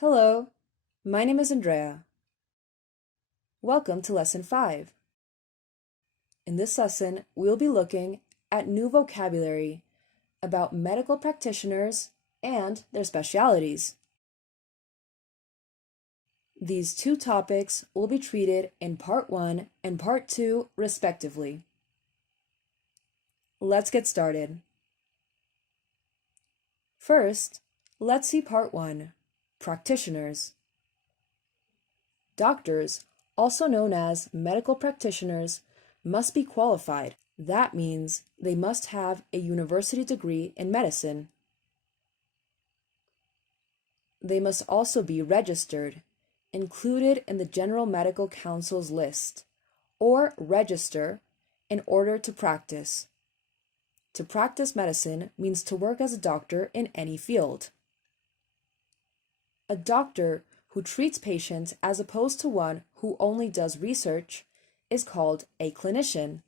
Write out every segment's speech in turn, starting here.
Hello, my name is Andrea. Welcome to Lesson 5. In this lesson, we'll be looking at new vocabulary about medical practitioners and their specialities. These two topics will be treated in Part 1 and Part 2, respectively. Let's get started. First, let's see Part 1, Practitioners. Doctors, also known as medical practitioners, must be qualified. That means they must have a university degree in medicine. They must also be registered, included in the General Medical Council's list, or register in order to practice. To practice medicine means to work as a doctor in any field. A doctor who treats patients as opposed to one who only does research is called a clinician.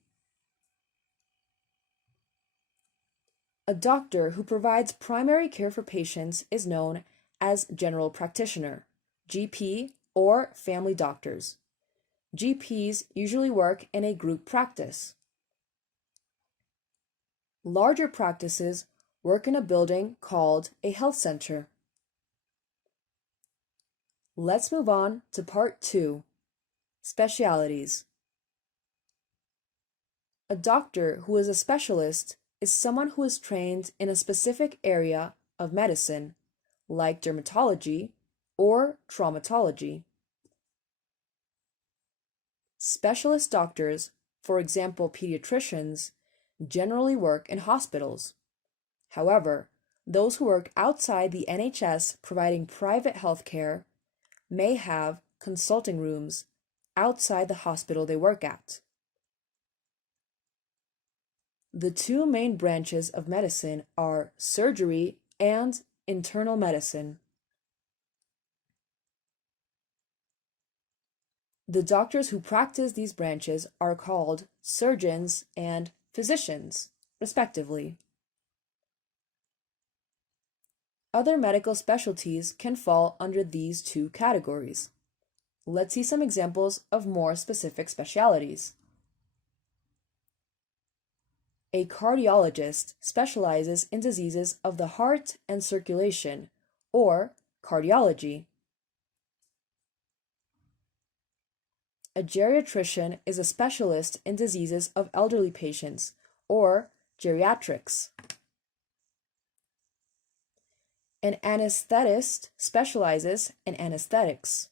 A doctor who provides primary care for patients is known as general practitioner, GP, or family doctors. GPs usually work in a group practice. Larger practices work in a building called a health center. Let's move on to Part 2, Specialities. A doctor who is a specialist is someone who is trained in a specific area of medicine, like dermatology or traumatology. Specialist doctors, for example pediatricians, generally work in hospitals. However, those who work outside the NHS providing private health care may have consulting rooms outside the hospital they work at. The two main branches of medicine are surgery and internal medicine. The doctors who practice these branches are called surgeons and physicians, respectively. Other medical specialties can fall under these two categories. Let's see some examples of more specific specialities. A cardiologist specializes in diseases of the heart and circulation, or cardiology. A geriatrician is a specialist in diseases of elderly patients, or geriatrics. An anesthetist specializes in anesthetics.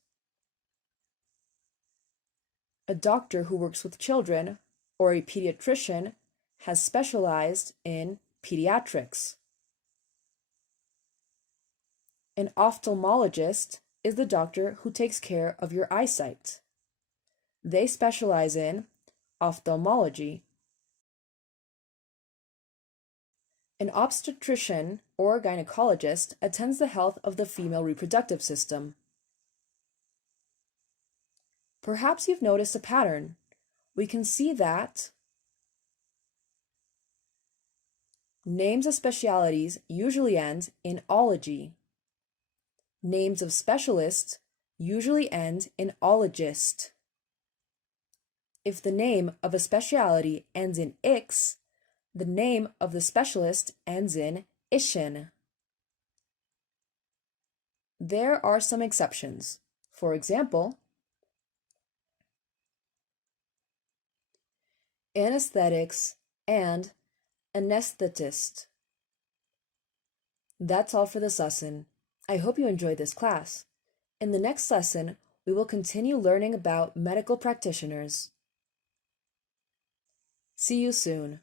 A doctor who works with children, or a pediatrician, has specialized in pediatrics. An ophthalmologist is the doctor who takes care of your eyesight. They specialize in ophthalmology. An obstetrician or gynecologist attends the health of the female reproductive system. Perhaps you've noticed a pattern. We can see that names of specialities usually end in ology. Names of specialists usually end in ologist. If the name of a specialty ends in ix, the name of the specialist ends in ischen. There are some exceptions. For example, anesthetics and anesthetist. That's all for this lesson. I hope you enjoyed this class. In the next lesson, we will continue learning about medical practitioners. See you soon.